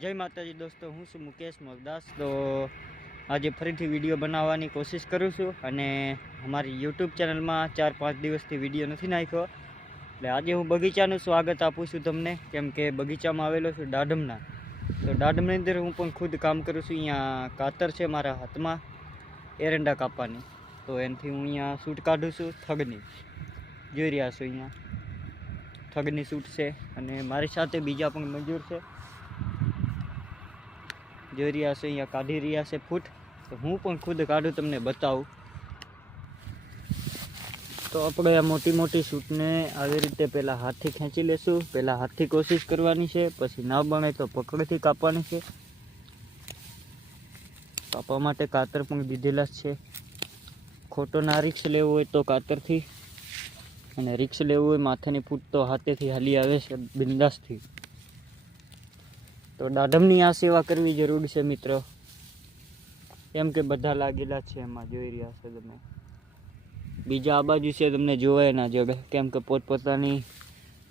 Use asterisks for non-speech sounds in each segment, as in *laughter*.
જય માતાજી દોસ્તો, હું છું મુકેશ મગદાસ. તો આજે ફરીથી વીડિયો બનાવવાની કોશિશ કરું છું અને અમારી યુટ્યુબ ચેનલમાં ચાર પાંચ દિવસથી વીડિયો નથી નાખ્યો. એટલે આજે હું બગીચાનું સ્વાગત આપું છું તમને, કેમ કે બગીચામાં આવેલો છું દાઢમના તો દાઢમની અંદર હું પણ ખુદ કામ કરું છું, અહીંયા કાતર છે મારા હાથમાં, એરંડા કાપવાની. તો એનાથી હું અહીંયા સૂટ કાઢું છું, થગની. જોઈ રહ્યા છું અહીંયા. થગની સૂટ છે અને મારી સાથે બીજા પણ મજૂર છે. જોઈ રહ્યા છે, અહીંયા કાઢી રહ્યા છે ફૂટ. તો હું પણ ખુદ કાઢું, તમને બતાવું. તો આપણે આ મોટી મોટી સૂટને આવી રીતે પહેલાં હાથથી ખેંચી લેશું. પહેલાં હાથથી કોશિશ કરવાની છે, પછી ના બને તો પકડથી કાપવાની છે. કાપવા માટે કાતર પણ દીધેલા છે. ખોટો ના રિક્સ લેવો હોય તો કાતરથી. અને રિક્સ લેવું હોય માથાની ફૂટ તો હાથેથી હાલી આવે છે, બિંદાસથી. તો દાઢમની આ સેવા કરવી જરૂર છે, મિત્રો. કેમ કે બધા લાગેલા છે એમાં, જોઈ રહ્યા છો તમે. બીજા આ બાજુ છે, તમને જોવાય ના જગહ કેમ કે પોતપોતાની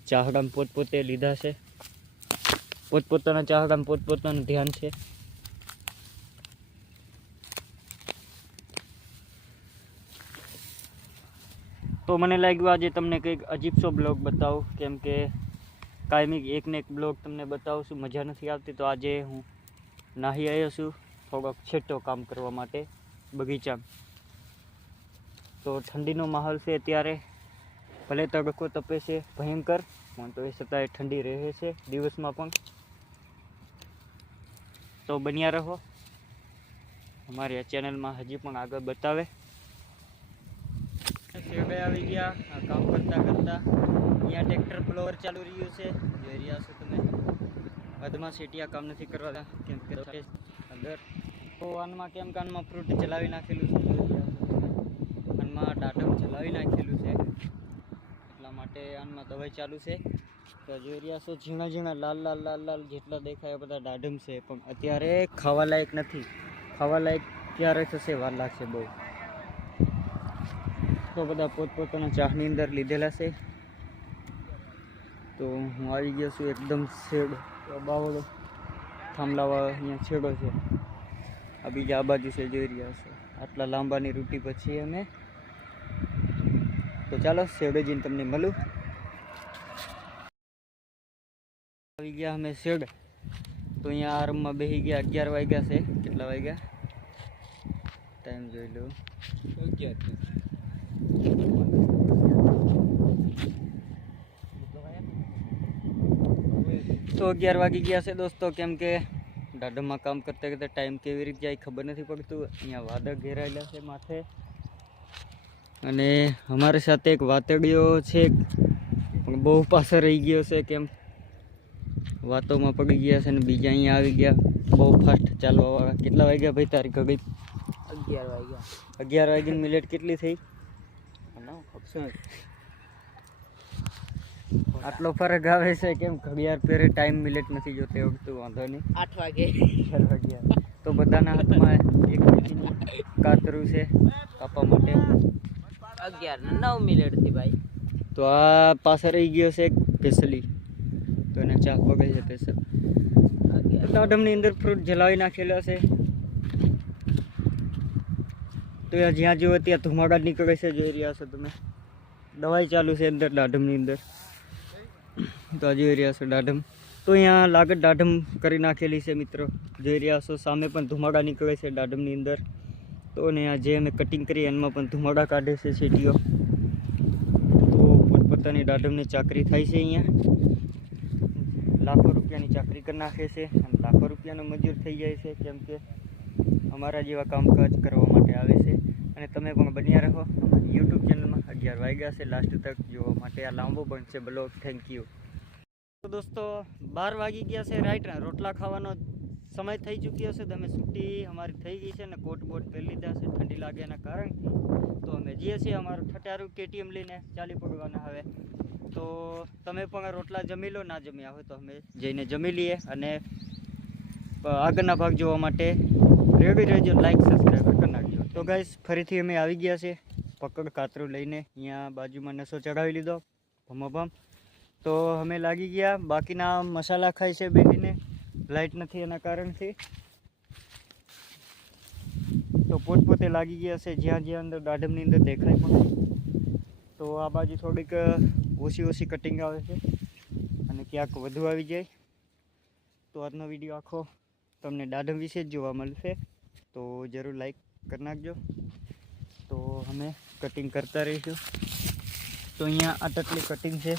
ચાહડામ પોતપોતે લીધા છે. પોતપોતાના ચાહડામ પોતપોતાનું ધ્યાન છે. તો મને લાગ્યું આજે તમને કંઈક અજીબસો બ્લોગ બતાવું. કેમ કે કાયમી એક ને એક બ્લોગ તમને બતાવું છું મજા નથી આવતી, તો આજે હું નાહી આવ્યો છું થોડોક છેટો કામ કરવા માટે, બગીચામાં. તો ઠંડીનો માહોલ છે અત્યારે, ભલે તડકો તપે છે, ભયંકર, પણ તો એ છતાંય ઠંડી રહે છે, દિવસમાં પણ. તો બન્યા રહો. અમારી આ ચેનલમાં હજી પણ આગળ બતાવે. આવી ગયા કામ કરતા કરતા. અહીંયા ટ્રેક્ટર ફ્લોવર ચાલુ રહ્યું છે. જોઈ રહ્યા છો તમે. વધમાં સેટિયા કામ નથી કરવા કેમ કે અંદર તો આનમાં કેમ કાનમાં ફ્રૂટ ચલાવી નાખેલું છે? આનમાં દાડમ ચલાવી નાખેલું છે. એટલા માટે આનમાં દવાઈ ચાલુ છે. તો જોઈ રહ્યા છો, ઝીણા ઝીણા, લાલ લાલ લાલ લાલ જેટલા દેખાય બધા દાડમ છે. પણ અત્યારે ખાવા લાયક નથી. ખાવા લાયક ક્યારે થશે વાર લાગશે બહુ. તો બધા પોતપોતાના ચાહની અંદર લીધેલા છે. તો હું આવી ગયો છું એકદમ શેડ બાવળો થાંભલાવા અહીંયા છેડો છે. આ બીજા આ બાજુ છે, જોઈ રહ્યા છે. આટલા લાંબાની રૂટી પછી અમે તો ચાલો શેડે જઈને તમને મળું. આવી ગયા અમે શેડ તો અહીંયા આરમમાં બેસી ગયા, અગિયાર વાગ્યા છે. કેટલા વાગ્યા? ટાઈમ જોઈ લો. તો અગિયાર વાગી ગયા છે દોસ્તો કેમ કે દાઢમાં કામ કરતા કરતા ટાઈમ કેવી રીતે જાય ખબર નથી પડતું. અહીંયા વાદળ ઘેરાયેલા છે માથે. અને અમારી સાથે એક વાતડીઓ છે પણ બહુ પાસે રહી ગયો છે કેમ? વાતોમાં પડી ગયા છે ને બીજા અહીંયા આવી ગયા. બહુ ફાસ્ટ ચાલવા વાળા કેટલા વાગ્યા ભાઈ તારી ગઈ અગિયાર વાગ્યા. અગિયાર વાગ્યાની મિનિટ કેટલી થઈ? આટલો ફરક આવે છે કેમ? ઘડિયાળ પહેરે ટાઈમ મિલેટ નથી જોતો એ વખતે વાંધો નહીં. આઠ વાગે. ચાર વાગ્યા તો બધાના હાથમાં એક કાતરું છે કાપવા માટે. અગિયાર નવ મિનિટથી ભાઈ. તો આ પાસે રહી ગયો છે એક પેસલી તો એને ચા પગે છે પેસલ દાડમની અંદર ફ્રૂટ જલાવી નાખેલા છે. તો જ્યાં જુઓ ત્યાં ધુમાડા નીકળે છે જોઈ રહ્યા છો તમે. દવાઈ ચાલુ છે અંદર દાડમની અંદર. તો જોઈ રહ્યા છો દાઢમ. તો અહીંયા લાગત દાઢમ કરી નાખેલી છે મિત્રો. જોઈ રહ્યા છો, સામે પણ ધુમાડા નીકળે છે દાઢમની અંદર. તો ને આ જે અમે કટિંગ કરી એમાં પણ ધુમાડા કાઢે છે સીટીઓ તો પોતપોતાની દાઢમની ચાકરી થાય છે અહીંયા. લાખો રૂપિયાની ચાકરી કરી નાખે છે અને લાખો રૂપિયાનો મજૂર થઈ જાય છે, કેમ કે અમારા જેવા કામકાજ કરવા માટે આવે છે. અને તમે પણ બન્યા રહો. યુટ્યુબ ચેનલમાં અગિયાર વાગ્યા છે. લાસ્ટ તક જોવા માટે આ લાંબો બનશે બ્લોગ થેન્ક યુ દોસ્તો, બાર વાગી ગયા છે રાઈટ રોટલા ખાવાનો સમય થઈ ચૂક્યો છે. તમે છૂટી અમારી થઈ ગઈ છે ને કોટ બોટ પહેરી લીધા છે. ઠંડી લાગે એના કારણથી. તો અમે જઈએ છીએ અમારું ઠટારું કેટીએમ લઈને ચાલી પડવાના હવે. તો તમે પણ રોટલા જમી લો, ના જમ્યા હોય તો અમે જઈને જમી લઈએ અને આગળના ભાગ જોવા માટે રેડી રહેજો લાઈક સબસ્ક્રાઈબ કરી નાખજો. તો ગાઈસ ફરીથી અમે આવી ગયા છે પકડ, કાતરું લઈને અહીંયા બાજુમાં નસો ચડાવી લીધો. ભમોભમ. તો અમે લાગી ગયા. બાકીના મસાલા ખાય છે બેહીને. લાઇટ નથી એના કારણથી. તો પોતપોતે લાગી ગયા છે. જ્યાં જ્યાં અંદર દાઢમની અંદર દેખાય પણ તો આ બાજુ થોડીક ઓછી ઓછી કટિંગ આવે છે. અને ક્યાંક વધુ આવી જાય. તો આજનો વીડિયો આખો તમને દાઢમ વિશે જ જોવા મળશે. તો જરૂર લાઈક કરી નાખજો. તો અમે કટિંગ કરતા રહીશું. તો અહીંયા આ તટલી કટિંગ છે.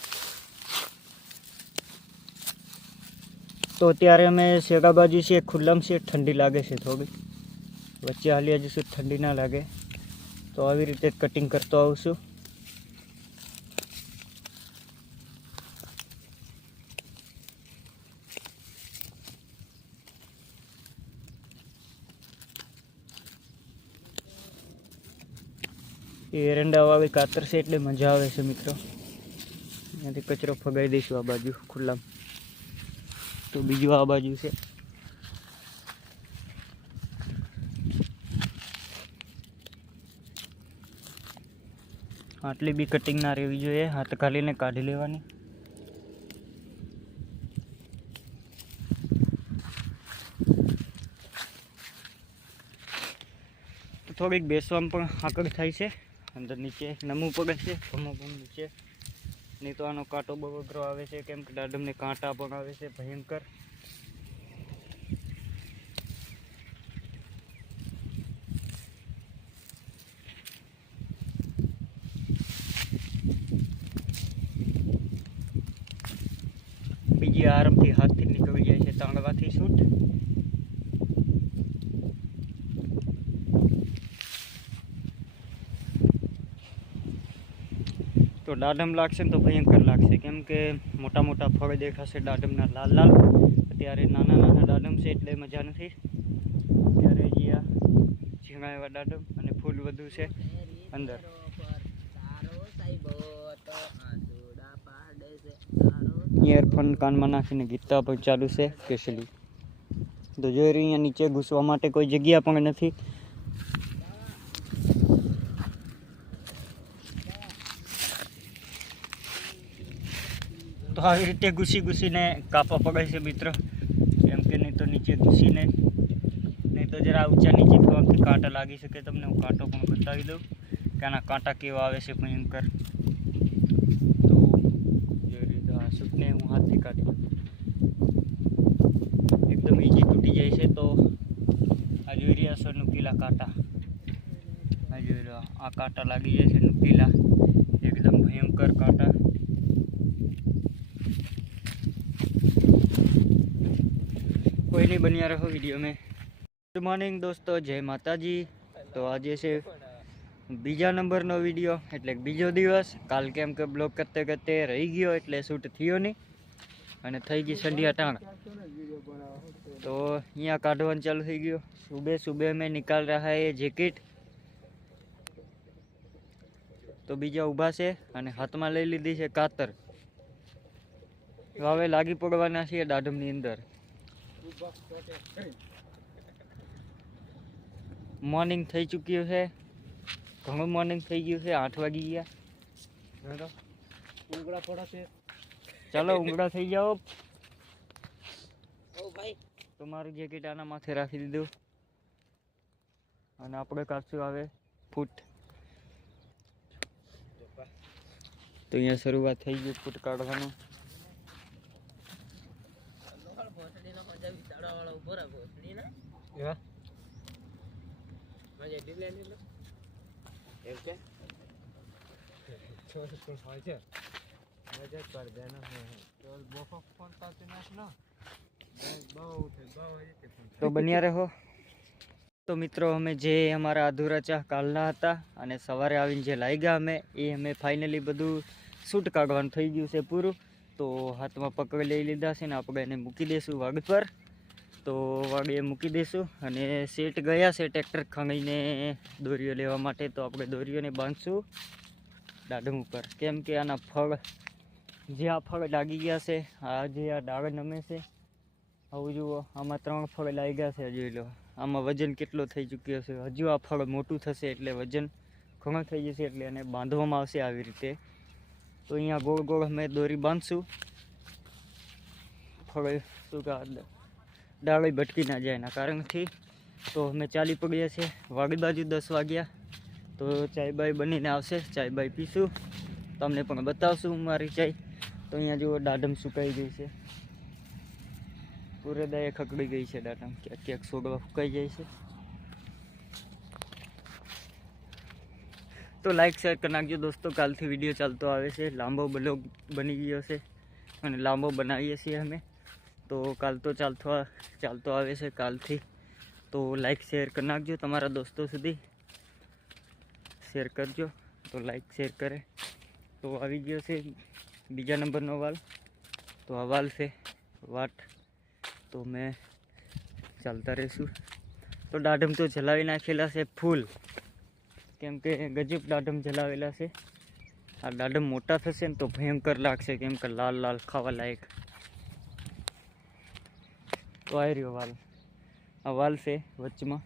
તો અત્યારે અમે શેગા બાજુ છે ખુલ્લામાં છે ઠંડી લાગે છે થોડી. વચ્ચે હાલી હજુ ઠંડી ના લાગે. તો આવી રીતે કટિંગ કરતો આવશું છું. એ એરંડા વાળી કાતર છે, એટલે મજા આવે છે, મિત્રો. અહીંયાથી કચરો ફગાઈ દઈશું આ બાજુ, ખુલ્લામાં. તો બીજું આ બાજુ છે. આટલી બી કટિંગ ના રહેવી જોઈએ, હાથ ખાલીને કાઢી લેવાની. થોડીક બેસવામાં પણ આકડ થાય છે. અંદર નીચે નમવું પડે છે, ભમો ભમ નીચે. નહીં તો આનો કાંટો બહુ અઘરો આવે છે, કેમ કે દાડમને કાંટા પણ આવે છે, ભયંકર. બીજી આરામથી હાથથી નીકળી જાય છે તાંડવાથી શૂટ તો દાડમ લાગશે ને તો ભયંકર લાગશે. કેમ કે મોટા મોટા ફળ દેખાશે દાડમના લાલ લાલ. અત્યારે નાના નાના દાડમ છે એટલે મજા નથી. ત્યારે જે આ ઝીણા એવા દાડમ અને ફૂલ વધુ છે અંદર. ઇયરફોન કાનમાં નાખીને ગીતા પણ ચાલુ છે, કેસલી. તો જોઈ રહી અહીંયા નીચે ઘૂસવા માટે કોઈ જગ્યા પણ નથી. તો આવી રીતે ઘૂસી ઘૂસીને કાપા પડાય છે મિત્ર. કેમ કે નહીં તો નીચે ઘૂસીને, નહીં તો જરા ઊંચા નીચે થવાથી કાંટા લાગી શકે તમને. હું કાંટો પણ બતાવી દઉં કે આના કાંટા કેવા આવે છે ભયંકર. તો જે રીતે આ સૂટને હું હાથથી કાઢી. એકદમ ઈજી તૂટી જાય છે તો આ જોઈ રહ્યા છો નુકીલા કાંટા. આ જોઈ રહ્યો, આ કાંટા લાગી જાય છે નુકીલા એકદમ ભયંકર કાંટા કોઈ નહીં બન્યા રહો વીડિયો મેં. ગુડ મોર્નિંગ દોસ્તો, જય માતાજી. તો આજે છે બીજા નંબરનો વીડિયો એટલે બીજો દિવસ. કાલ કેમ કે બ્લોગ કરતે કરતે રહી ગયો, એટલે શૂટ થયો નહીં. અને થઈ ગઈ સંડિયા ટાણ. તો અહીંયા કાઢવાનું ચાલુ થઈ ગયું. સુબે સુબે મેં નિકાલ રહ્યા એ જેકેટ તો બીજા ઊભા છે અને હાથમાં લઈ લીધી છે કાતર. હવે લાગી પડવાના છીએ દાઢમની અંદર. મોર્નિંગ થઈ ચૂક્યું છે ઘણું મોર્નિંગ થઈ ગયું છે આઠ વાગી ગયા ચાલો ઊંઘડા થઈ જાઓ. ઓ ભાઈ. તમારું જેકેટ આના માથે રાખી દીધું. અને આપણે કાઢશું આવે ફૂટ. તો અહીંયા શરૂઆત થઈ ગઈ ફૂટ કાઢવાનું. ને મજા ઢીલે ઢીલે એમ કે? તો બન્યા રહો. તો મિત્રો અમે જે અમારા અધૂરા ચા કાલના હતા અને સવારે આવીને જે લાગ્યા અમે એ અમે ફાઇનલી બધું શૂટ કાઢવાનું થઈ ગયું છે પૂરું. તો હાથમાં પકડી લઈ લીધા છે ને આપણે એને મૂકી દઈશું વાગ પર. તો વાગે મૂકી દઈશું અને સેટ ગયા છે ટ્રેક્ટર ખમીને દોરીઓ લેવા માટે. તો આપણે દોરીઓને બાંધશું દાડમ ઉપર. કેમ કે આના ફળ, જે આ ફળ લાગી ગયા છે, આ જે આ ડાળ નમે છે, આવું જુઓ, આમાં ત્રણ ફળ લાગી ગયા છે, જોઈ લો. આમાં વજન કેટલો થઈ ચૂક્યો છે? હજુ આ ફળ મોટું થશે એટલે વજન ઘણું થઈ જશે એટલે એને બાંધવામાં આવશે આવી રીતે. તો અહીંયા ગોળ ગોળ અમે દોરી બાંધશું. ફળ શું ડાળી ભટકી ના જાય એના કારણથી. તો અમે ચાલી પડ્યા છે વાગી બાજુ દસ વાગ્યા. તો ચાય બાય બનીને આવશે. ચાય બાય પીશું. તમને પણ બતાવશું મારી ચાય. તો અહીંયા જુઓ દાઢમ સુકાઈ ગઈ છે. પૂરેદાએ ખકડી ગઈ છે દાઢમ. ક્યાંક ક્યાંક સોગવા ફૂકાઈ જાય છે. તો લાઈક શેર કરી નાખજો દોસ્તો. કાલથી વીડિયો ચાલતો આવે છે. લાંબો બ્લોગ બની ગયો છે. અને લાંબો બનાવીએ છીએ અમે. તો કાલ તો ચાલતો આ- ચાલતો આવે છે કાલથી તો લાઈક શેર કરી નાખજો તમારા દોસ્તો સુધી શેર કરજો તો લાઈક શેર કરે તો આવી ગયો છે બીજા નંબરનો વાલ તો આ વાલ છે વાટ તો મેં ચાલતા રહીશું તો દાડમ તો જલાવી નાખેલા છે ફૂલ કેમ કે ગજબ દાડમ જલાવેલા છે આ દાડમ મોટા થશે ને તો ભયંકર લાગશે કેમ કે લાલ લાલ ખાવા લાયક તો આવી રહ્યો વાલ. આ વાલ છે વચમાં.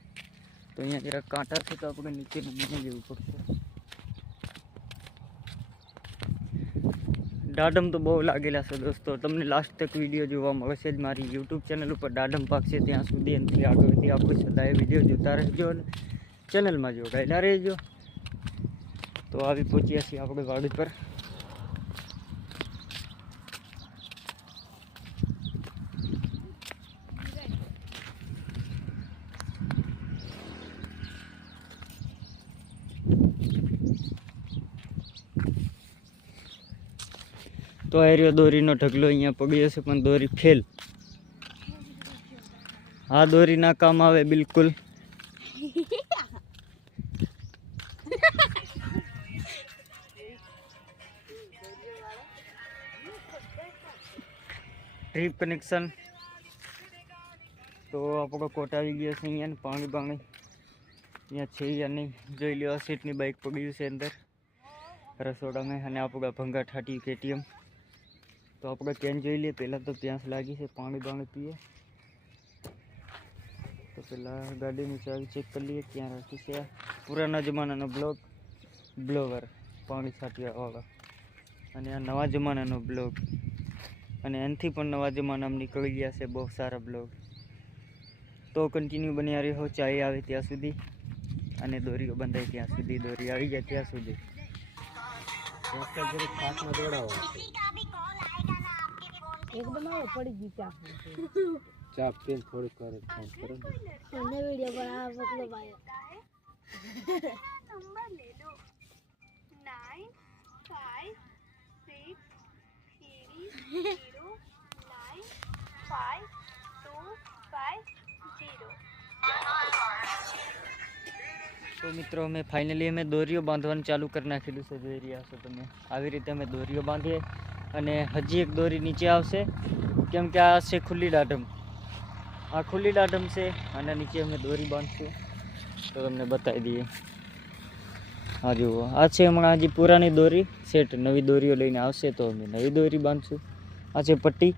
તો અહીંયા જરા કાંટા છે તો આપણે નીચે નમીને જવું પડશે. દાડમ તો બહુ લાગેલા છે દોસ્તો. તમને લાસ્ટ તક વીડિયો જોવા મળશે જ મારી યુટ્યુબ ચેનલ ઉપર. દાડમ પાક છે ત્યાં સુધી એનાથી આગળથી આપણે સદાય વીડિયો જોતા રહેજો અને ચેનલમાં જોડાયેલા રહેજો. તો આવી પહોંચ્યા છીએ આપણે વાડી પર. તો આ રહ્યો દોરીનો ઢગલો અહીંયા પગ્યો છે, પણ દોરી ફેલ. આ દોરી ના કામ આવે બિલકુલ. ડ્રીપ કનેક્શન તો આપણો કોટ આવી ગયો છે અહીંયા ને પાણી પાણી અહીંયા છે યા નહીં. જોઈ લ્યો, આ સીટની બાઇક પગડ્યું છે અંદર. રસોડામાં અને આપણા ભંગા ઠાટી, કેટીએમ. તો આપણે કેન જોઈ લઈએ. પહેલાં તો પ્યાસ લાગી છે પાણી બાણી પીએ. તો પહેલાં ગાડીની ચાવી ચેક કરી લઈએ, ક્યાં રાખી છે પુરાના જમાનાનો બ્લોક, બ્લોવર, પાણી છાંટવાવાળા અને આ નવા જમાનાનો બ્લોગ અને એનાથી પણ નવા જમાનામાં નીકળી ગયા છે બહુ સારા બ્લોગ. તો કન્ટિન્યુ બન્યા રહ્યો ચાય આવે ત્યાં સુધી. અને દોરીઓ બંધાય ત્યાં સુધી, દોરી આવી જાય ત્યાં સુધી. एक बनाओ पड़ेगी क्या? चाप पेन थोड़ी कर फ़ोन करो हमने वीडियो बड़ा मतलब आया नंबर ले लो। 9 5 6 3 0 5 2 5 0 તો મિત્રો, અમે ફાઇનલી અમે દોરીઓ બાંધવાનું ચાલુ કરી નાખેલું છે, જોઈ રહ્યા છો તમે. આવી રીતે અમે દોરીઓ બાંધીએ અને હજી એક દોરી નીચે આવશે. કેમ કે આ છે ખુલ્લી દાઢમ. આ ખુલ્લી દાઢમ છે આના નીચે અમે દોરી બાંધશું. તો તમને બતાવી દઈએ. હા જુઓ, આ છે હમણાં હજી પુરાની દોરી. સેટ નવી દોરીઓ લઈને આવશે તો અમે નવી દોરી બાંધશું. આ છે પટ્ટી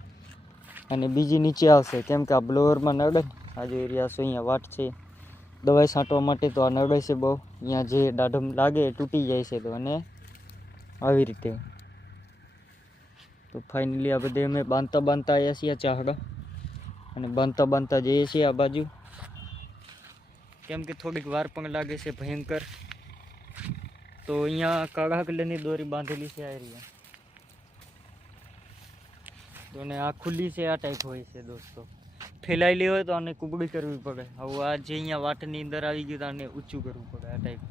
અને બીજી નીચે આવશે. કેમ કે આ બ્લોવરમાં નડે. આ જોઈ રહ્યા છો, અહીંયા વાટ છે. દવાઈ છાંટવા માટે તો આ નડે છે બહુ. અહીંયા જે દાઢમ લાગે તૂટી જાય છે તો અને આવી રીતે. તો ફાઇનલી આ બધે અમે બાંધતા બાંધતા આવ્યા છીએ ચાહડા. અને બાંધતા બાંધતા જઈએ છીએ આ બાજુ. કેમ કે થોડીક વાર પણ લાગે છે ભયંકર. તો અહીંયા કાળા કલરની દોરી બાંધેલી છે આ એરિયા. તો ને આ ખુલ્લી છે, આ ટાઈપ હોય છે દોસ્તો. ફેલાયેલી હોય તો આને કુબડી કરવી પડે. હવે આ જે અહીંયા વાટની અંદર આવી ગયું તો આને ઊંચું કરવું પડે આ ટાઈપ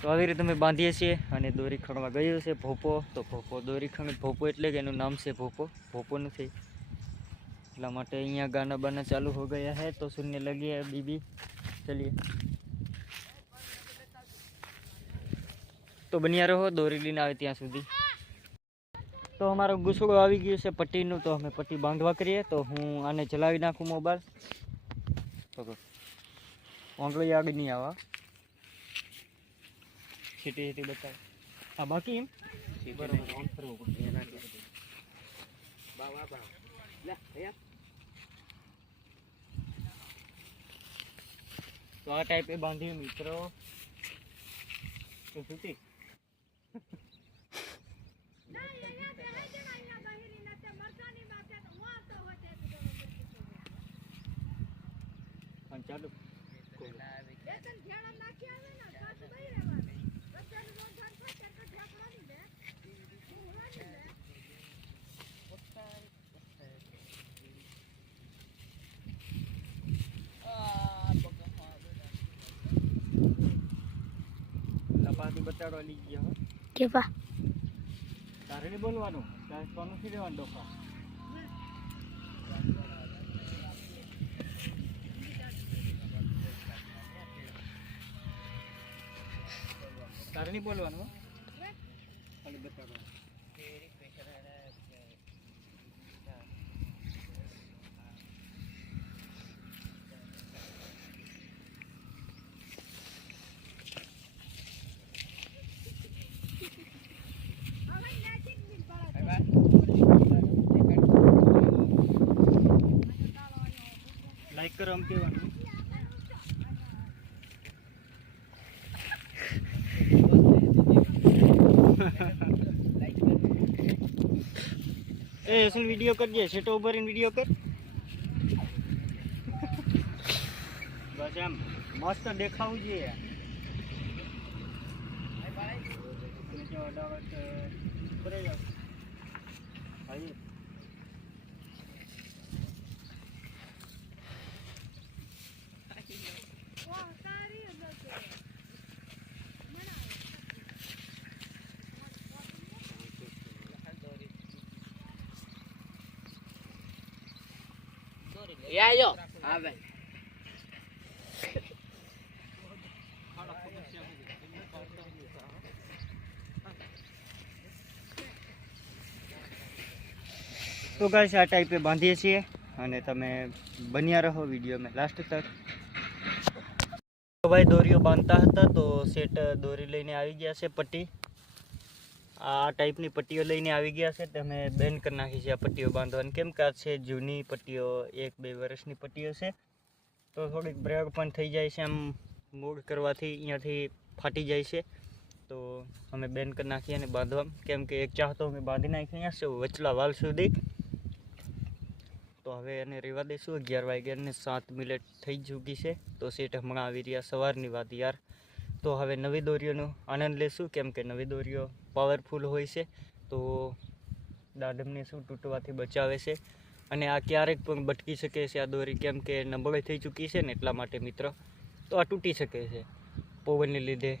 તો આવી રીતે અમે બાંધીએ છીએ અને દોરી ખણવા ગયો છે ભોપો. તો ભોપો દોરી ખણ. ભોપો એટલે કે એનું નામ છે ભોપો. ભોપો નથી. એટલા માટે અહીંયા ગાના બાના ચાલુ હો ગયા હે. તો શૂન્ય લગીએ બીબી. ચલીએ. તો બન્યા રહો. દોરી લઈને આવે ત્યાં સુધી. તો અમારો ગુસડો આવી ગયો છે પટ્ટીનું તો અમે પટ્ટી બાંધવા કરીએ તો હું આને ચલાવી નાખું મોબાઈલ. તો ઓંગળી આગળ નહીં આવા સીટી સીટી બતાવ. હા બાકી એમ? તો આ ટાઈપે બાંધ્યું મિત્રો. તો સુધી અને ચાલુ લપાતી બચાડો લઈ ગયા કેવા તારે બોલવાનું? તારે કોનું થી રહેવાનું ડોફા? તારે બોલવાનું હો? ખાલી બતાડવાનું લાઈક કરો આમ કહેવાનું એ વીડિયો કરજે સેટો ઉભરીને વીડિયો કર બસ એમ મસ્ત દેખાવું જોઈએ અડાવટ, કરે જાઓ. હા ભાઈ તો ગાઈસ આ ટાઈપે બાંધીએ છીએ અને તમે બન્યા રહો વીડિયો મેં લાસ્ટ તક. ભાઈ, દોરીઓ બાંધતા હતા તો સેટ દોરી લઈને આવી ગયા છે પટ્ટી. આ ટાઈપની પટ્ટીઓ લઈને આવી ગયા છે તમે બેન કરી નાખી છે આ પટ્ટીઓ બાંધવાની. કેમ કે આ છે જૂની પટ્ટીઓ, એક બે વર્ષની પટ્ટીઓ છે. તો થોડીક બ્રેક પણ થઈ જાય છે આમ મૂળ કરવાથી અહીંયાથી ફાટી જાય છે. તો અમે બેન કરી નાખીએ અને બાંધવા. કેમ કે એક ચાહ તો અમે બાંધી નાખી અહીંયા છે વચલા વાલ સુધી. તો હવે એને રહેવા દઈશું. અગિયાર વાગ્યાને સાત મિનિટ થઈ ચૂકી છે. તો સેટ હમણાં આવી રહ્યા સવારની વાત યાર. તો હવે નવી દોરીઓનો આનંદ લેશું. કેમ કે નવી દોરીઓ પાવરફુલ હોય છે, તો દાડમને શું તૂટવાથી બચાવે છે. અને આ ક્યારેક પણ ભટકી શકે છે આ દોરી. કેમ કે નબળી થઈ ચૂકી છે ને એટલા માટે મિત્ર, તો આ તૂટી શકે છે પવનને લીધે.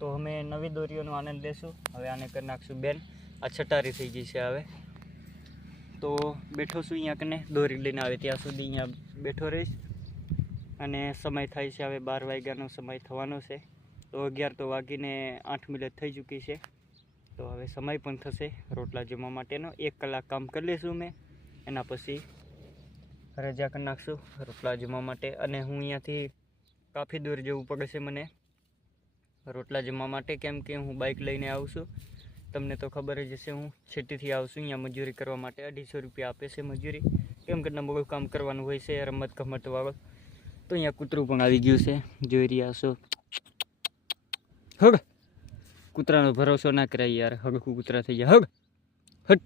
તો અમે નવી દોરીઓનો આનંદ લેશું. હવે આને કરી નાખશું બેન. આ છટારી થઈ ગઈ છે હવે. તો બેઠો છું અહીંયા કને. દોરી લઈને આવે ત્યાં સુધી અહીંયા બેઠો રહીશ. અને સમય થાય છે, હવે બાર વાગ્યાનો સમય થવાનો છે. તો અગિયાર તો વાગીને આઠ મિનિટ થઈ ચૂકી છે. તો હવે સમય પણ થશે રોટલા જમવા માટેનો. એક કલાક કામ કરી લઈશું મેં. એના પછી રજા કરી નાખશું રોટલા જમવા માટે. અને હું અહીંયાથી કાફી દૂર જવું પડે છે મને. રોટલા જમવા માટે કેમ કે હું બાઇક લઈને આવું છું. તમને તો ખબર જ હશે હું છેટીથી આવું છું અહીંયા મજૂરી કરવા માટે. અઢીસો રૂપિયા આપે છે મજૂરી. કેમ કે નબળું કામ કરવાનું હોય છે, રમત ગમતવાળો તો અહીંયા કૂતરું પણ આવી ગયું છે. જોઈ રહ્યા છો. હગ. કૂતરાનો ભરોસો ના કરાય યાર. હગકું કૂતરા થઈ જાય હગ. હટ.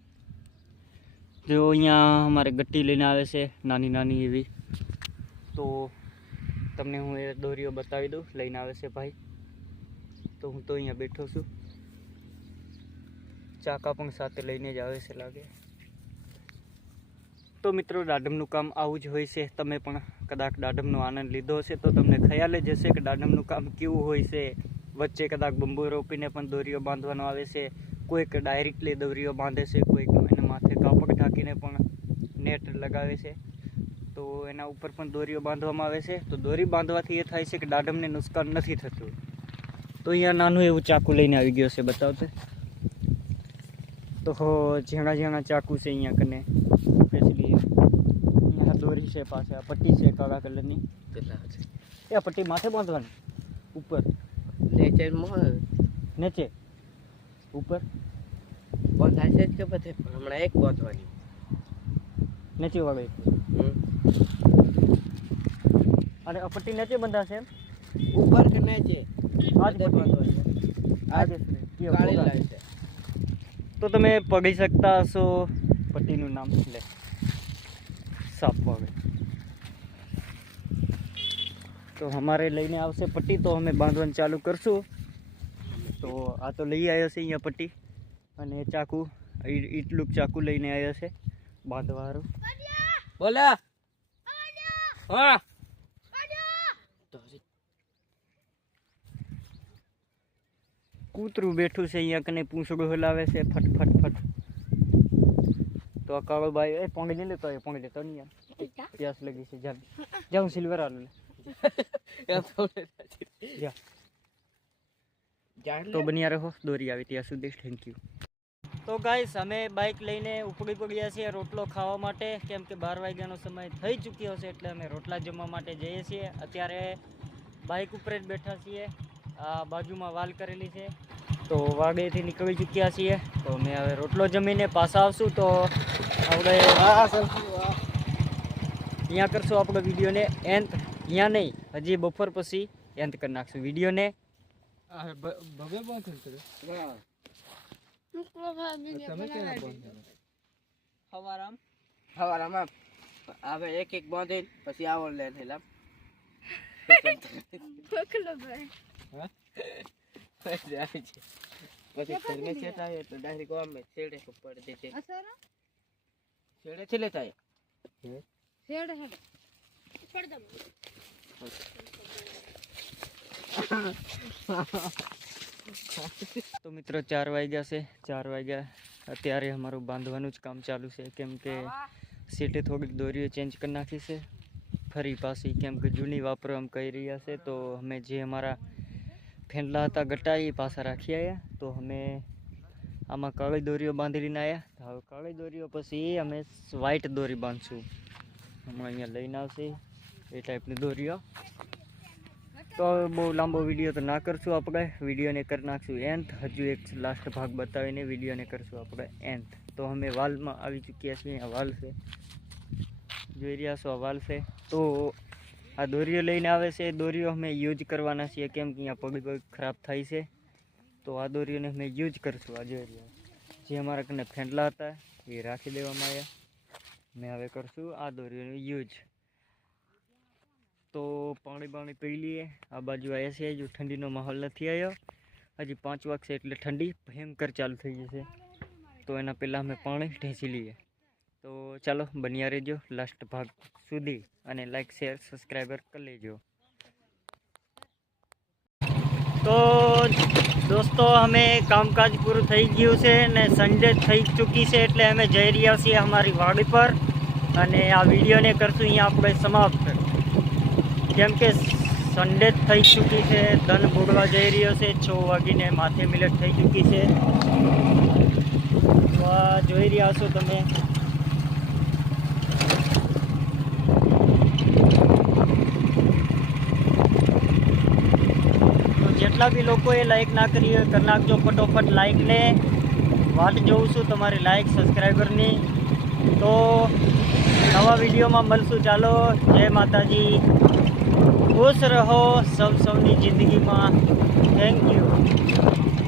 જો અહીંયા અમારે ગટ્ટી લઈને આવે છે, નાની નાની એવી. તો તમને હું એ દોરીઓ બતાવી દઉં, લઈને આવે છે ભાઈ. તો હું તો અહીંયા બેઠો છું. ચાકા પણ સાથે લઈને જ આવે છે લાગે. તો મિત્રો, દાડમનું કામ આવું જ હોય છે. તમે પણ કદાચ દાડમનો આનંદ લીધો હશે, તો તમને ખ્યાલ જ હશે કે દાડમનું કામ કેવું હોય છે. વચ્ચે કદાચ બંબુ રોપીને પણ દોરીઓ બાંધવાનો આવે છે. કોઈક ડાયરેક્ટલી દોરીઓ બાંધે છે કોઈક એના માથે કાપડ ઢાંકીને પણ નેટ લગાવે છે. તો એના ઉપર પણ દોરીઓ બાંધવામાં આવે છે. તો દોરી બાંધવાથી એ થાય છે કે દાડમને નુકસાન નથી થતું. તો અહીંયા નાનું એવું ચાકુ લઈને આવી ગયો છે બતાવતે. તો ઝીણા ઝીણા ચાકુ છે અહીંયા કને. સ્પેશિયલી અહીંયા દોરી છે પાસે આ પટ્ટી છે કાળા કલરની. એ આ પટ્ટી માથે બાંધવાની? ઉપર. નેચરમાં નીચે? ઉપર? બંધાય છે કે બધે હમણાં એક બાંધવાની નીચે વાળો એક હમ. અને પટ્ટી નીચે બંધાશે ઉપર કે નીચે? બધે બાંધવાની આ જ છે. કયો, કાળી બોલો. છે. તો તમે પગી શકતા હશો. પટ્ટીનું નામ લે. સાપ વાગે તો અમારે લઈને આવશે પટ્ટી તો અમે બાંધવાનું ચાલુ કરશું. તો આ તો લઈ આવ્યો છે અહીંયા પટ્ટી અને ચાકુ એટલું ચાકુ લઈને આવ્યો છે બાંધવાનું. બોલા હા. કૂતરું બેઠું છે અહીંયા કને પૂંછડું હલાવે છે ફટ ફટ ફટ. તો આ કાળો ભાઈ એ પોંગી લે તો એ પોંગી લેતો નહીં યાર પ્યાસ લગી છે જા. જાઉં સિલ્વર આલું *laughs* તો બન્યા રહો દોરી આવી ત્યાં સુધી. થેન્ક યુ તો ગાઈસ અમે બાઇક લઈને ઉપડી પડ્યા છીએ રોટલો ખાવા માટે. કેમ કે બાર વાગ્યાનો સમય થઈ ચૂક્યો છે એટલે અમે રોટલા જમવા માટે જઈએ છીએ. અત્યારે બાઇક ઉપર જ બેઠા છીએ. આ બાજુમાં વાલ કરેલી છે. તો વાગેથી નીકળી ચૂક્યા છીએ. તો અમે હવે રોટલો જમીને પાછા આવશું. તો આપણે અહીંયા કરશું આપણે વિડીયોને એન્ડ અહીંયા નહીં હજી બપોર પછી એન્ડ કરી નાખશું વિડીયોને. ભવ્ય બંધ કર્યો તમે ક્યાં બંધ કર્યો? હવારામ. હવારામાં હવે એક એક બાંધી પછી આવો લે થેલા પછી ઘરમે સેટ આવે તો ડાયરેક્ટ આમ છેડે પડ દેતે છેડે થી લેતા *laughs* તો મિત્રો ચાર વાગ્યા છે. ચાર વાગ્યા અત્યારે અમારું બાંધવાનું જ કામ ચાલુ છે. કેમ કે સીટે થોડીક દોરીઓ ચેન્જ કરી નાખી છે. ફરી પાછી કેમ કે જૂની વાપરો એમ કહી રહ્યા છે. તો અમે જે અમારા ફેંડલા હતા ગટા એ પાછા રાખી આવ્યા તો અમે આમાં કાળી દોરીઓ બાંધીને આવ્યા હવે કાળી દોરીઓ પછી અમે વ્હાઈટ દોરી બાંધશું. હમણાં અહીંયા લઈને આવશે. એ ટાઈપની દોરીઓ તો હવે બહુ લાંબો વીડિયો તો ના કરશું આપણે. વિડીયોને કરી નાખશું એન્ડ હજુ એક લાસ્ટ ભાગ બતાવીને વિડીયોને કરશું આપણે એન્ડ તો અમે વાલમાં આવી ચૂક્યા છીએ અહીંયા વાલ છે. જોઈ રહ્યા છો, આ વાલ છે. તો આ દોરીઓ લઈને આવે છે. એ દોરીઓ અમે યુઝ કરવાના છીએ કેમ કે અહીંયા પગ પગ ખરાબ થાય છે. તો આ દોરીઓને અમે યુઝ કરશું, આ જોઈ રહ્યા છો. જે અમારા કને ફેંડલા હતા, એ રાખી દેવામાં આવ્યા. મેં હવે કરશું આ દોરીઓનો યુઝ તો પાણી બાણી પી લઈએ. આ બાજુ આવ્યા છે હજુ ઠંડીનો માહોલ નથી આવ્યો હજી પાંચ વાગશે એટલે ઠંડી ભયંકર ચાલુ થઈ જશે. તો એના પહેલાં અમે પાણી ઢેંચી લઈએ. તો ચાલો, બન્યા રહેજો લાસ્ટ ભાગ સુધી અને લાઈક, શેર, સબસ્ક્રાઈબર કરી લેજો. તો દોસ્તો, અમે કામકાજ પૂરું થઈ ગયું છે ને સન્ડે થઈ ચૂકી છે એટલે અમે જઈ રહ્યા છીએ અમારી વાડી પર. અને આ વિડીયોને કરશું અહીંયા આપણે સમાપ્ત. કેમ કે સન્ડે થઈ ચૂકી છે ધન ભોગવા જઈ રહ્યો છે, છ વાગીને માથે મિલટ થઈ ચૂકી છે. જોઈ રહ્યા છો તમે. જેટલા બી લોકોએ લાઈક ના કરી હોય, કરી નાખજો ફટોફટ લાઈકને વાટ જોઉં છું તમારી લાઈક સબસ્ક્રાઈબરની તો નવા વિડીયોમાં મળશું. ચાલો, જય માતાજી. ખુશ રહો સૌ સૌની જિંદગીમાં. Thank you